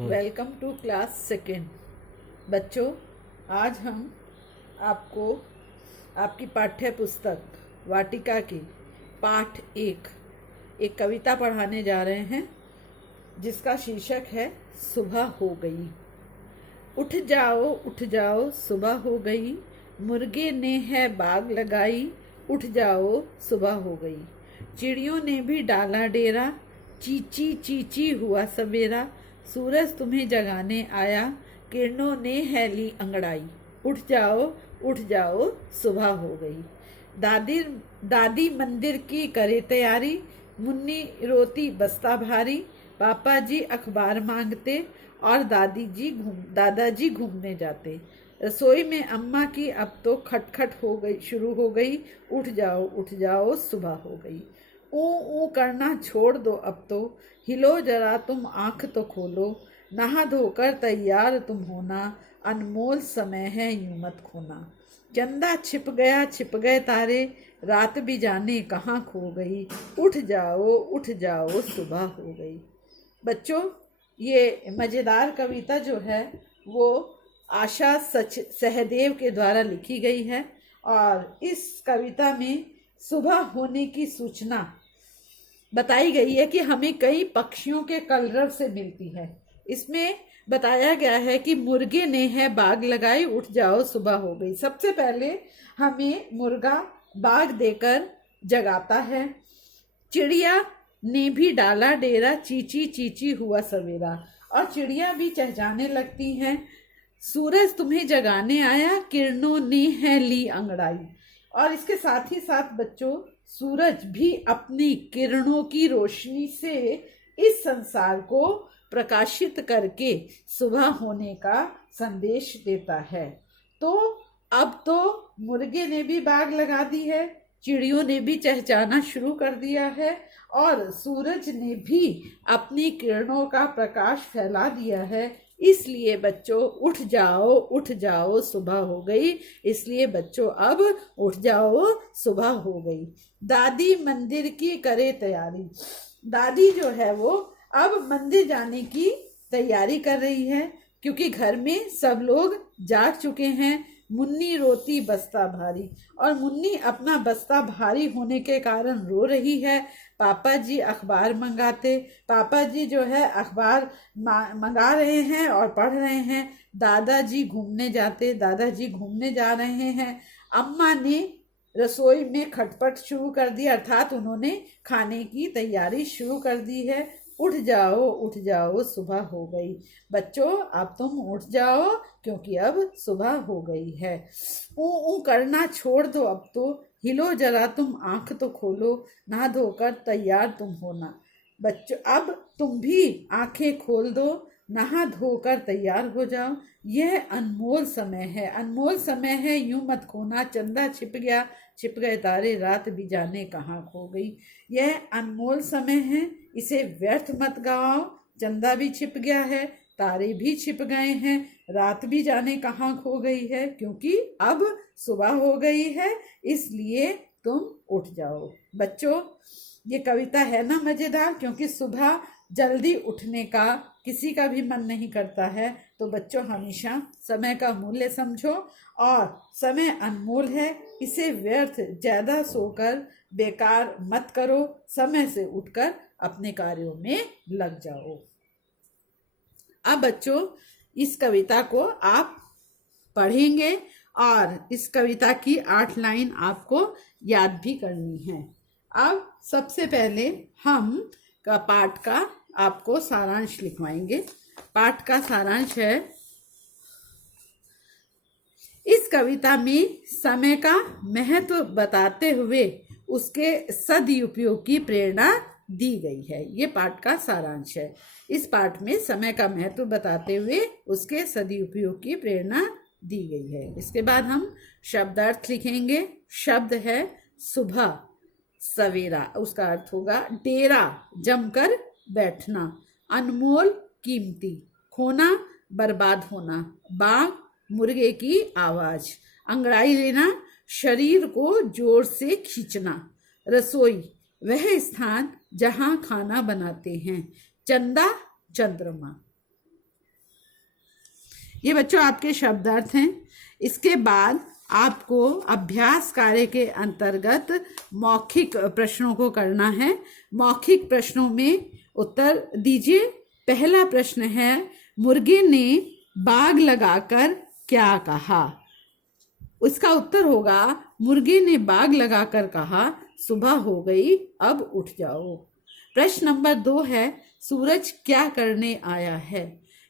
Welcome to class second. बच्चों, आज हम आपको आपकी पाठ्य पुस्तक वाटिका की पाठ एक कविता पढ़ाने जा रहे हैं, जिसका शीर्षक है सुबह हो गई। उठ जाओ सुबह हो गई, मुर्गे ने है बाग लगाई। उठ जाओ सुबह हो गई, चिड़ियों ने भी डाला डेरा। चींची चींची हुआ सवेरा, सूरज तुम्हें जगाने आया। किरणों ने है ली अंगड़ाई। उठ जाओ सुबह हो गई। दादी मंदिर की करे तैयारी, मुन्नी रोती बस्ता भारी। पापा जी अखबार मांगते और दादाजी घूमने जाते। रसोई में अम्मा की अब तो खटखट हो गई शुरू हो गई। उठ जाओ सुबह हो गई। ऊ करना छोड़ दो अब तो, हिलो जरा तुम आंख तो खोलो। नहा धोकर तैयार तुम होना, अनमोल समय है यूं मत खोना। चंदा छिप गए तारे, रात भी जाने कहाँ खो गई। उठ जाओ सुबह हो गई। बच्चों, ये मज़ेदार कविता जो है वो आशा सहदेव के द्वारा लिखी गई है, और इस कविता में सुबह होने की सूचना बताई गई है कि हमें कई पक्षियों के कलरव से मिलती है। इसमें बताया गया है कि मुर्गे ने है बाग लगाई, उठ जाओ सुबह हो गई। सबसे पहले हमें मुर्गा बाग देकर जगाता है। चिड़िया ने भी डाला डेरा, चींची चींची हुआ सवेरा, और चिड़िया भी चहचहाने लगती हैं। सूरज तुम्हें जगाने आया, किरणों ने है ली अंगड़ाई। और इसके साथ ही साथ बच्चों, सूरज भी अपनी किरणों की रोशनी से इस संसार को प्रकाशित करके सुबह होने का संदेश देता है। तो अब तो मुर्गे ने भी बाग लगा दी है, चिड़ियों ने भी चहचहाना शुरू कर दिया है, और सूरज ने भी अपनी किरणों का प्रकाश फैला दिया है। इसलिए बच्चों, उठ जाओ सुबह हो गई। इसलिए बच्चों, अब उठ जाओ सुबह हो गई। दादी मंदिर की करे तैयारी। दादी जो है वो अब मंदिर जाने की तैयारी कर रही है, क्योंकि घर में सब लोग जाग चुके हैं। मुन्नी रोती बस्ता भारी, और मुन्नी अपना बस्ता भारी होने के कारण रो रही है। पापा जी अखबार मंगाते, पापा जी जो है अखबार मंगा रहे हैं और पढ़ रहे हैं। दादाजी घूमने जा रहे हैं। अम्मा ने रसोई में खटपट शुरू कर दी, अर्थात उन्होंने खाने की तैयारी शुरू कर दी है। उठ जाओ सुबह हो गई। बच्चों, अब तुम उठ जाओ, क्योंकि अब सुबह हो गई है। ऊ करना छोड़ दो अब तो, हिलो जरा तुम आंख तो खोलो। नहा धोकर तैयार तुम होना। बच्चों, अब तुम भी आंखें खोल दो, नहा धोकर तैयार हो जाओ। यह अनमोल समय है यूं मत खोना। चंदा छिप गए तारे, रात भी जाने कहाँ खो गई। यह अनमोल समय है, इसे व्यर्थ मत गवाओ। चंदा भी छिप गया है, तारे भी छिप गए हैं, रात भी जाने कहाँ खो गई है, क्योंकि अब सुबह हो गई है। इसलिए तुम उठ जाओ। बच्चों, ये कविता है ना मजेदार, क्योंकि सुबह जल्दी उठने का किसी का भी मन नहीं करता है। तो बच्चों, हमेशा समय का मूल्य समझो, और समय अनमोल है, इसे व्यर्थ ज्यादा सोकर बेकार मत करो। समय से उठकर अपने कार्यों में लग जाओ। अब बच्चों, इस कविता को आप पढ़ेंगे, और इस कविता की 8 लाइन आपको याद भी करनी है। अब सबसे पहले हम पाठ का आपको सारांश लिखवाएंगे। पाठ का सारांश है, इस कविता में समय का महत्व बताते हुए उसके सदुपयोग की प्रेरणा दी गई है। ये पाठ का सारांश है। इस पाठ में समय का महत्व बताते हुए उसके सदुपयोग की प्रेरणा दी गई है। इसके बाद हम शब्दार्थ लिखेंगे। शब्द है सुबह, सवेरा, उसका अर्थ होगा डेरा, जमकर बैठना। अनमोल, कीमती। खोना, बर्बाद होना। बाग, मुर्गे की आवाज। अंगड़ाई लेना, शरीर को जोर से खींचना। रसोई, वह स्थान जहां खाना बनाते हैं। चंदा, चंद्रमा। ये बच्चों आपके शब्दार्थ हैं। इसके बाद आपको अभ्यास कार्य के अंतर्गत मौखिक प्रश्नों को करना है। मौखिक प्रश्नों में उत्तर दीजिए। पहला प्रश्न है, मुर्गे ने बाग लगाकर क्या कहा? उसका उत्तर होगा, मुर्गे ने बाग लगाकर कहा, सुबह हो गई, अब उठ जाओ। प्रश्न नंबर 2 है, सूरज क्या करने आया है?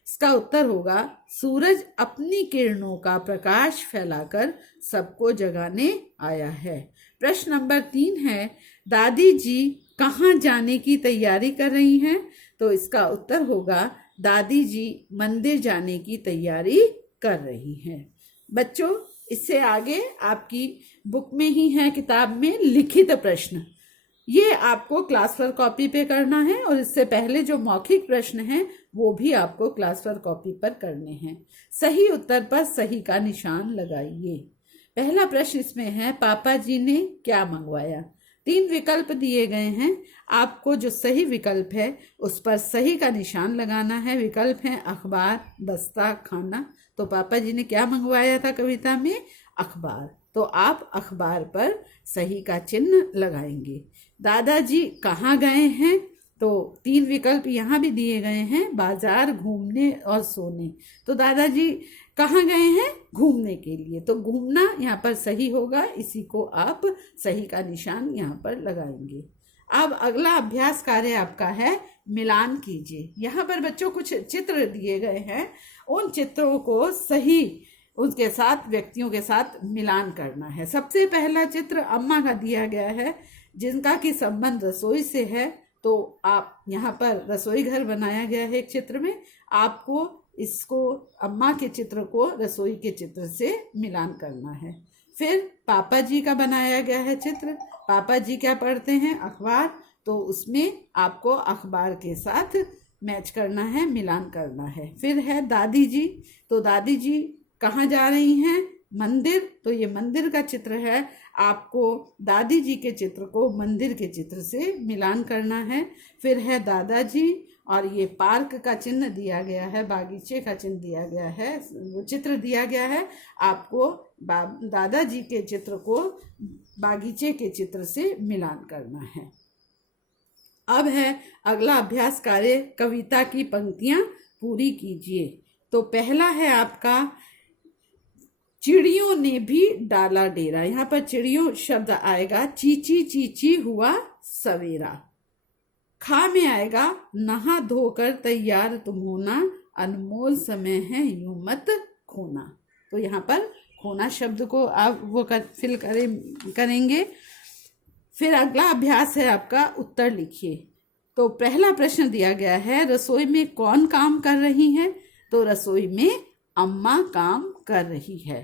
इसका उत्तर होगा, सूरज अपनी किरणों का प्रकाश फैलाकर सबको जगाने आया है। प्रश्न नंबर 3 है, दादी जी कहाँ जाने की तैयारी कर रही हैं? तो इसका उत्तर होगा, दादी जी मंदिर जाने की तैयारी कर रही हैं। बच्चों, इससे आगे आपकी बुक में ही है, किताब में, लिखित प्रश्न। ये आपको क्लास वर्क कॉपी पे करना है और इससे पहले जो मौखिक प्रश्न हैं वो भी आपको क्लास वर्क कॉपी पर करने हैं। सही उत्तर पर सही का निशान लगाइए। पहला प्रश्न इसमें है, पापा जी ने क्या मंगवाया? 3 विकल्प दिए गए हैं। आपको जो सही विकल्प है उस पर सही का निशान लगाना है। विकल्प है अखबार, बस्ता, खाना। तो पापा जी ने क्या मंगवाया था कविता में? अखबार। तो आप अखबार पर सही का चिन्ह लगाएंगे। दादाजी कहाँ गए हैं? तो 3 विकल्प यहाँ भी दिए गए हैं, बाजार, घूमने और सोने। तो दादाजी कहाँ गए हैं? घूमने के लिए। तो घूमना यहाँ पर सही होगा, इसी को आप सही का निशान यहाँ पर लगाएंगे। अब अगला अभ्यास कार्य आपका है, मिलान कीजिए। यहाँ पर बच्चों कुछ चित्र दिए गए हैं, उन चित्रों को सही उनके साथ, व्यक्तियों के साथ मिलान करना है। सबसे पहला चित्र अम्मा का दिया गया है, जिनका कि संबंध रसोई से है। तो आप यहाँ पर रसोई घर बनाया गया है एक चित्र में। आपको इसको, अम्मा के चित्र को रसोई के चित्र से मिलान करना है। फिर पापा जी का बनाया गया है चित्र। पापा जी क्या पढ़ते हैं? अखबार। तो उसमें आपको अखबार के साथ मैच करना है, मिलान करना है। फिर है दादी जी। तो दादी जी कहाँ जा रही हैं? मंदिर। तो ये मंदिर का चित्र है। आपको दादी जी के चित्र को मंदिर के चित्र से मिलान करना है। फिर है दादाजी, और ये पार्क का चिन्ह दिया गया है, बागीचे का चिन्ह दिया गया है, वो चित्र दिया गया है। आपको दादाजी के चित्र को बागीचे के चित्र से मिलान करना है। अब है अगला अभ्यास कार्य, कविता की पंक्तियां पूरी कीजिए। तो पहला है आपका, चिड़ियों ने भी डाला डेरा। यहाँ पर चिड़ियों शब्द आएगा, चीची चीची हुआ सवेरा। खा में आएगा, नहा धोकर तैयार तुम होना, अनमोल समय है यूं मत खोना। तो यहाँ पर खोना शब्द को आप वो फिल करेंगे। फिर अगला अभ्यास है आपका, उत्तर लिखिए। तो पहला प्रश्न दिया गया है, रसोई में कौन काम कर रही है? तो रसोई में अम्मा काम कर रही है।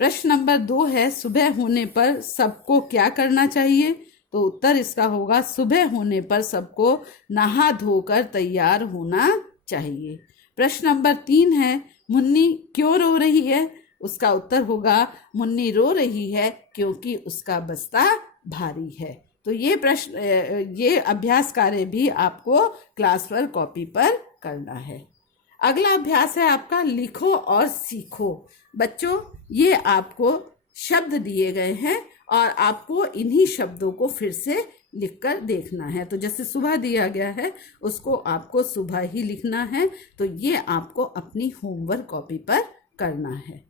प्रश्न नंबर 2 है, सुबह होने पर सबको क्या करना चाहिए? तो उत्तर इसका होगा, सुबह होने पर सबको नहा धोकर तैयार होना चाहिए। प्रश्न नंबर 3 है, मुन्नी क्यों रो रही है? उसका उत्तर होगा, मुन्नी रो रही है क्योंकि उसका बस्ता भारी है। तो ये प्रश्न, ये अभ्यास कार्य भी आपको क्लास वर्क कॉपी पर करना है। अगला अभ्यास है आपका, लिखो और सीखो। बच्चों, ये आपको शब्द दिए गए हैं और आपको इन्हीं शब्दों को फिर से लिखकर देखना है। तो जैसे सुबह दिया गया है, उसको आपको सुबह ही लिखना है। तो ये आपको अपनी होमवर्क कॉपी पर करना है।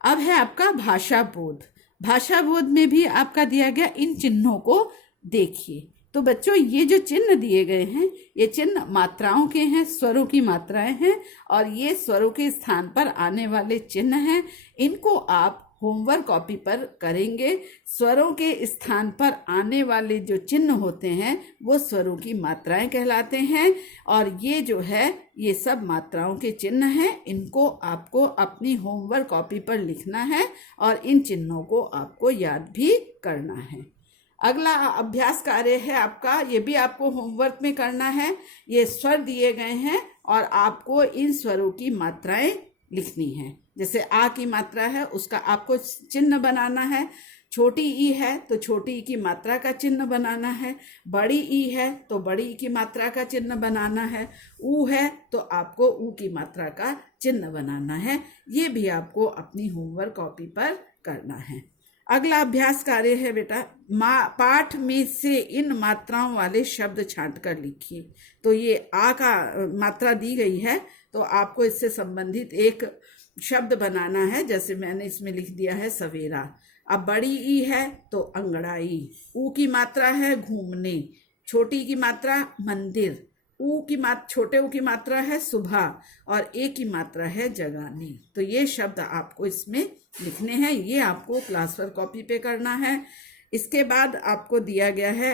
अब है आपका भाषा बोध। भाषा बोध में भी आपका दिया गया, इन चिन्हों को देखिए। तो बच्चों, ये जो चिन्ह दिए गए हैं, ये चिन्ह मात्राओं के हैं, स्वरों की मात्राएं हैं, और ये स्वरों के स्थान पर आने वाले चिन्ह हैं। इनको आप होमवर्क कॉपी पर करेंगे। स्वरों के स्थान पर आने वाले जो चिन्ह होते हैं वो स्वरों की मात्राएं कहलाते हैं, और ये जो है ये सब मात्राओं के चिन्ह हैं। इनको आपको अपनी होमवर्क कॉपी पर लिखना है और इन चिन्हों को आपको याद भी करना है। अगला अभ्यास कार्य है आपका, ये भी आपको होमवर्क में करना है। ये स्वर दिए गए हैं और आपको इन स्वरों की मात्राएं लिखनी है। जैसे आ की मात्रा है, उसका आपको चिन्ह बनाना है। छोटी ई है तो छोटी ई की मात्रा का चिन्ह बनाना है, बड़ी ई है तो बड़ी ई की मात्रा का चिन्ह बनाना है, ऊ है तो आपको ऊ की मात्रा का चिन्ह बनाना है। ये भी आपको अपनी होमवर्क कॉपी पर करना है। अगला अभ्यास कार्य है बेटा, पाठ में से इन मात्राओं वाले शब्द छांट कर लिखिए। तो ये आ का मात्रा दी गई है, तो आपको इससे संबंधित एक शब्द बनाना है। जैसे मैंने इसमें लिख दिया है सवेरा। अब बड़ी ई है तो अंगड़ाई, ऊ की मात्रा है घूमने, छोटी की मात्रा मंदिर, छोटे ऊ की मात्रा है सुबह और ए की मात्रा है जगाने। तो ये शब्द आपको इसमें लिखने हैं, ये आपको क्लास वर्क कॉपी पे करना है। इसके बाद आपको दिया गया है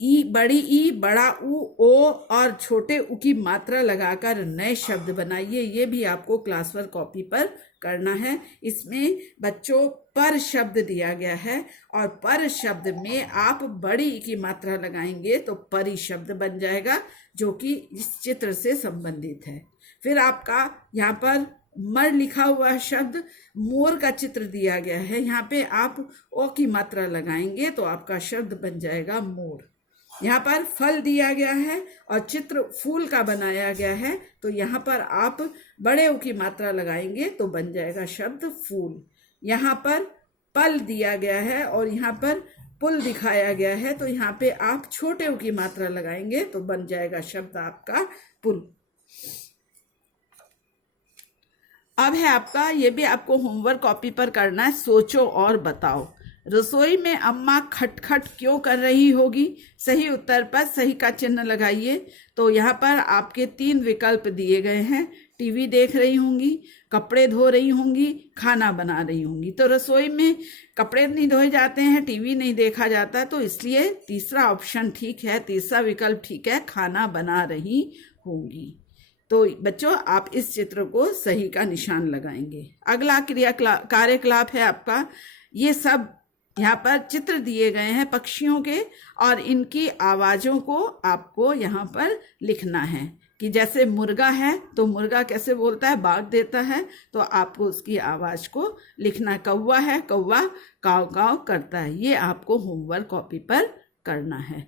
ई, बड़ी ई, बड़ा ऊ, ओ और छोटे ऊ की मात्रा लगाकर नए शब्द बनाइए। ये भी आपको क्लास वर्क कॉपी पर करना है। इसमें बच्चों पर शब्द दिया गया है और पर शब्द में आप बड़ी ई की मात्रा लगाएंगे तो परी शब्द बन जाएगा, जो कि इस चित्र से संबंधित है। फिर आपका यहाँ पर मर लिखा हुआ शब्द, मोर का चित्र दिया गया है, यहाँ पे आप ओ की मात्रा लगाएंगे तो आपका शब्द बन जाएगा मोर। यहाँ पर फल दिया गया है और चित्र फूल का बनाया गया है, तो यहाँ पर आप बड़े ऊ की मात्रा लगाएंगे तो बन जाएगा शब्द फूल। यहाँ पर पल दिया गया है और यहाँ पर पुल दिखाया गया है, तो यहाँ पे आप छोटे ऊ की मात्रा लगाएंगे तो बन जाएगा शब्द आपका पुल। अब है आपका, ये भी आपको होमवर्क कॉपी पर करना है, सोचो और बताओ। रसोई में अम्मा खटखट क्यों कर रही होगी? सही उत्तर पर सही का चिन्ह लगाइए। तो यहाँ पर आपके 3 विकल्प दिए गए हैं, टीवी देख रही होंगी, कपड़े धो रही होंगी, खाना बना रही होंगी। तो रसोई में कपड़े नहीं धोए जाते हैं, टीवी नहीं देखा जाता, तो इसलिए तीसरा ऑप्शन ठीक है, तीसरा विकल्प ठीक है, खाना बना रही होंगी। तो बच्चों आप इस चित्र को सही का निशान लगाएंगे। अगला कार्यकलाप है आपका, ये सब यहाँ पर चित्र दिए गए हैं पक्षियों के और इनकी आवाज़ों को आपको यहाँ पर लिखना है। कि जैसे मुर्गा है तो मुर्गा कैसे बोलता है, बाग देता है, तो आपको उसकी आवाज़ को लिखना। कौवा है, कौवा काव काव करता है। ये आपको होमवर्क कॉपी पर करना है।